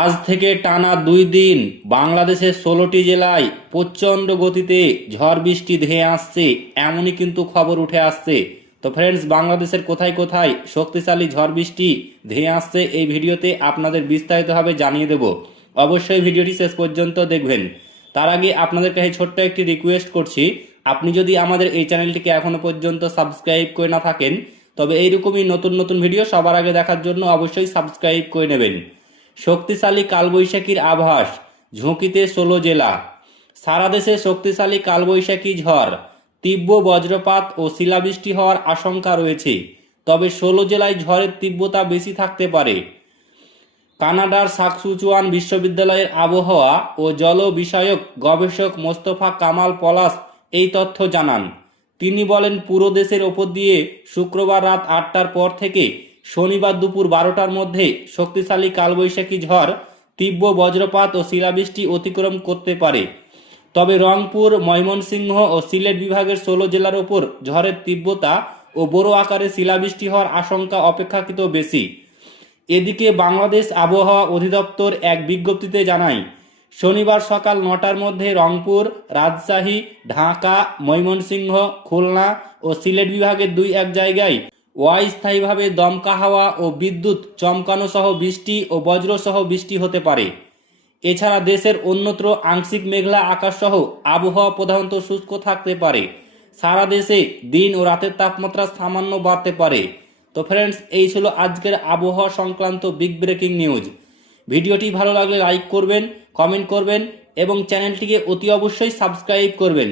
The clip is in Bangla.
আজ থেকে টানা 2 দিন বাংলাদেশের 16টি জেলায় প্রচণ্ড গতিতে ঝড় বৃষ্টি ধেয়ে আসছে, এমনই কিন্তু খবর উঠে আসছে। তো ফ্রেন্ডস, বাংলাদেশের কোথায় কোথায় শক্তিশালী ঝড় বৃষ্টি ধেয়ে আসছে এই ভিডিওতে আপনাদের বিস্তারিতভাবে জানিয়ে দেব। অবশ্যই ভিডিওটি শেষ পর্যন্ত দেখবেন। তার আগে আপনাদের কাছে ছোট্ট একটি রিকোয়েস্ট করছি, আপনি যদি আমাদের এই চ্যানেলটিকে এখনও পর্যন্ত সাবস্ক্রাইব করে না থাকেন, তবে এইরকমই নতুন নতুন ভিডিও সবার আগে দেখার জন্য অবশ্যই সাবস্ক্রাইব করে নেবেন। শক্তিশালী কালবৈশাখীর আভাস, ঝুঁকিতে 16 জেলা। সারা দেশে শক্তিশালী কালবৈশাখী ঝড়, তীব্র বজ্রপাত ও শিলাবৃষ্টি হওয়ার আশঙ্কা রয়েছে। তবে 16 জেলায় ঝড়ের তীব্রতা বেশি থাকতে পারে। কানাডার সাকসুচুয়ান বিশ্ববিদ্যালয়ের আবহাওয়া ও জল বিষয়ক গবেষক মোস্তফা কামাল পলাশ এই তথ্য জানান। তিনি বলেন, পুরো দেশের ওপর দিয়ে শুক্রবার রাত 8টার পর থেকে শনিবার দুপুর 12টার মধ্যে শক্তিশালী কালবৈশাখী ঝড়, তীব্র বজ্রপাত ও শিলাবৃষ্টি অতিক্রম করতে পারে। তবে রংপুর, ময়মনসিংহ ও সিলেট বিভাগের 16 জেলার ওপর ঝড়ের তীব্রতা ও বড় আকারে শিলাবৃষ্টি হওয়ার আশঙ্কা অপেক্ষাকৃত বেশি। এদিকে বাংলাদেশ আবহাওয়া অধিদপ্তর এক বিজ্ঞপ্তিতে জানায়, শনিবার সকাল 9টার মধ্যে রংপুর, রাজশাহী, ঢাকা, ময়মনসিংহ, খুলনা ও সিলেট বিভাগের 2-1 জায়গায় অস্থায়ীভাবে দমকা হাওয়া ও বিদ্যুৎ চমকানো সহ বৃষ্টি ও বজ্রসহ বৃষ্টি হতে পারে। এছাড়া দেশের অন্যত্র আংশিক মেঘলা আকাশ সহ আবহাওয়া প্রধানত শুষ্ক থাকতে পারে। সারা দেশে দিন ও রাতের তাপমাত্রা সামান্য বাড়তে পারে। তো ফ্রেন্ডস, এই ছিল আজকের আবহাওয়া সংক্রান্ত বিগ ব্রেকিং নিউজ। ভিডিওটি ভালো লাগলে লাইক করবেন, কমেন্ট করবেন এবং চ্যানেলটিকে অতি অবশ্যই সাবস্ক্রাইব করবেন।